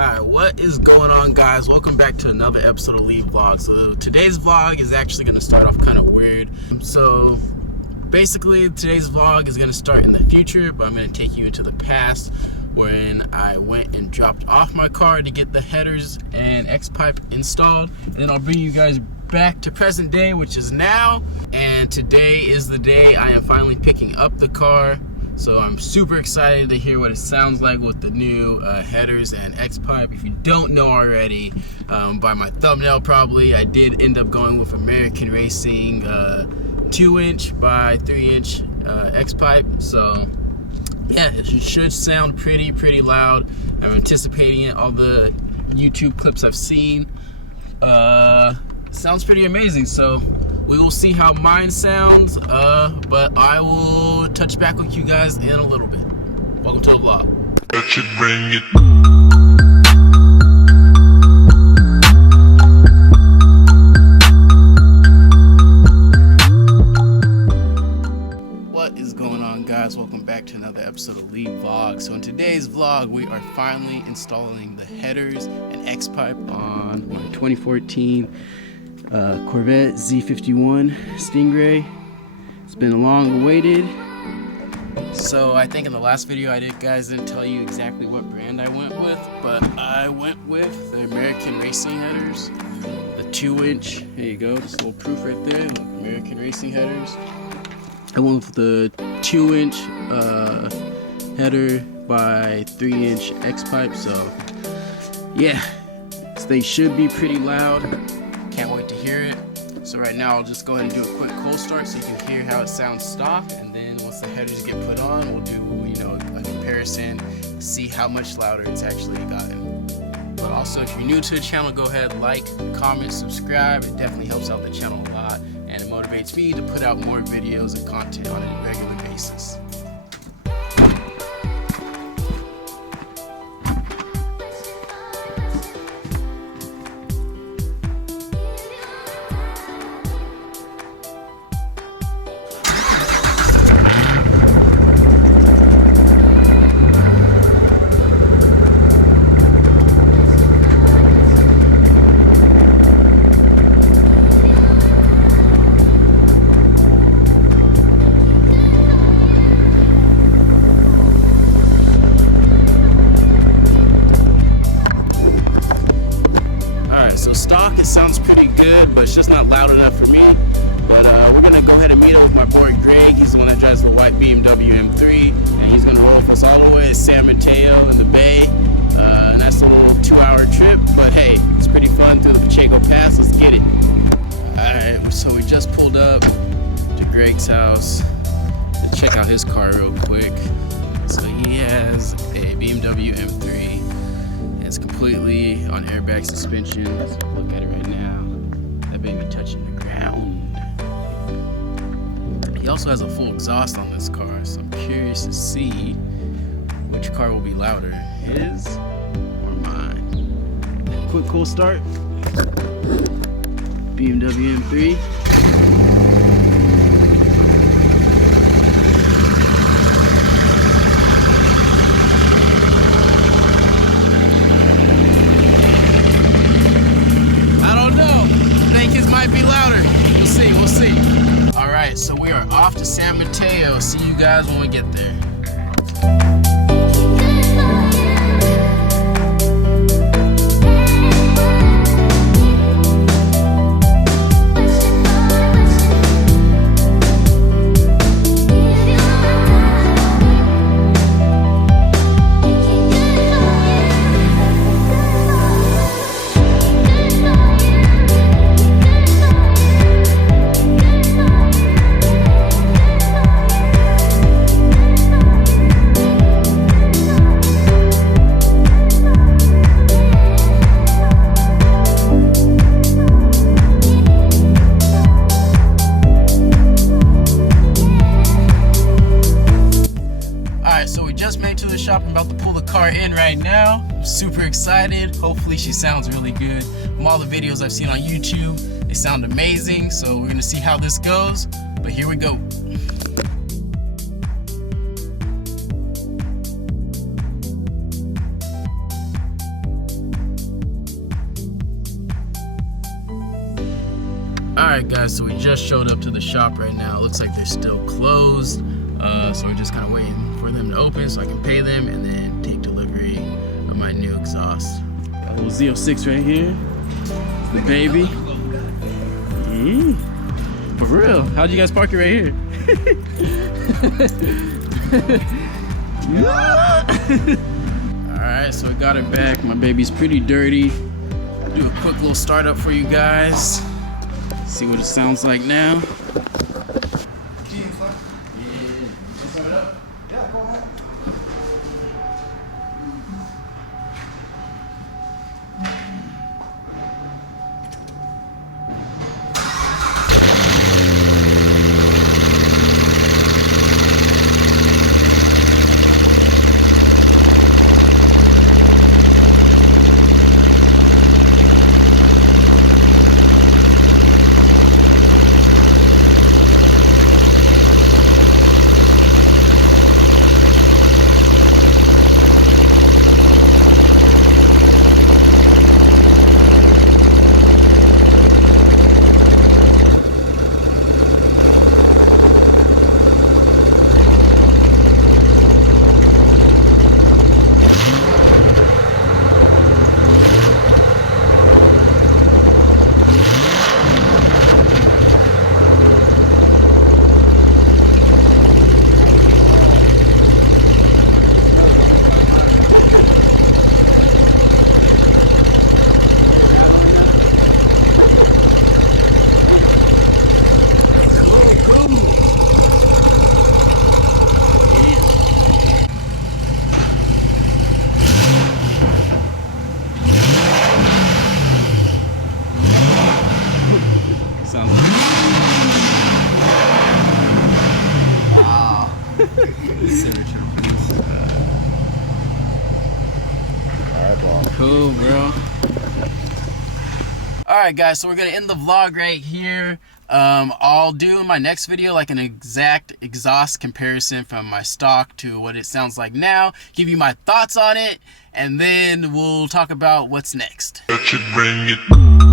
Alright, what is going on, guys? Welcome back to another episode of Leave Vlog. So today's vlog is actually going to start off kind of weird. So basically today's vlog is going to start in the future, but I'm going to take you into the past when I went and dropped off my car to get the headers and X-pipe installed. And then I'll bring you guys back to present day, which is now. And today is the day I am finally picking up the car. So I'm super excited to hear what it sounds like with the new headers and X-pipe. If you don't know already, by my thumbnail probably, I did end up going with American Racing 2-inch by 3-inch X-pipe. So yeah, it should sound pretty loud. I'm anticipating it. All the YouTube clips I've seen sounds pretty amazing. So we will see how mine sounds, but I will touch back with you guys in a little bit. Welcome to the vlog. That should bring it. What is going on, guys? Welcome back to another episode of Leave Vlog. So in today's vlog, we are finally installing the headers and X-pipe on my 2014 Corvette Z51 Stingray. It's been long awaited. So I think in the last video I didn't tell you exactly what brand I went with, but I went with the American Racing headers, the 2-inch. Here you go, just a little proof right there. Look, American Racing headers. I went with the 2-inch header by 3-inch X-pipe. So yeah, they should be pretty loud. Can't wait to hear it. So right now I'll just go ahead and do a quick cold start so you can hear how it sounds stock, and then once the headers get put on, we'll do a comparison, see how much louder it's actually gotten. But also, if you're new to the channel, go ahead, like, comment, subscribe. It definitely helps out the channel a lot, and it motivates me to put out more videos and content on a regular basis. It sounds pretty good, but it's just not loud enough for me. But we're gonna go ahead and meet up with my boy Greg. He's the one that drives the white BMW M3, and he's gonna roll with us all the way to San Mateo in the Bay. And that's a little 2-hour trip, but hey, it's pretty fun through the Pacheco Pass. Let's get it. Alright, so we just pulled up to Greg's house to check out his car real quick. So he has a BMW M3. It's completely on airbag suspension. Let's look at it right now. That baby touching the ground. He also has a full exhaust on this car, so I'm curious to see which car will be louder, his or mine. Quick cool start. BMW M3. Might be louder. We'll see. Alright, so we are off to San Mateo. See you guys when we get there. Shop. I'm about to pull the car in right now. I'm super excited. Hopefully she sounds really good. From all the videos I've seen on YouTube, they sound amazing. So we're gonna see how this goes, but here we go. Alright guys, so we just showed up to the shop right now. It looks like they're still closed. So we're just kind of waiting for them to open so I can pay them and then take delivery of my new exhaust. Got a little Z06 right here. It's the baby. For real. How'd you guys park it right here? Alright, so I got it back. My baby's pretty dirty. I'll do a quick little startup for you guys. See what it sounds like now. Cool, bro. Alright guys, so we're gonna end the vlog right here. I'll do in my next video like an exact exhaust comparison from my stock to what it sounds like now, give you my thoughts on it, and then we'll talk about what's next. That should bring it.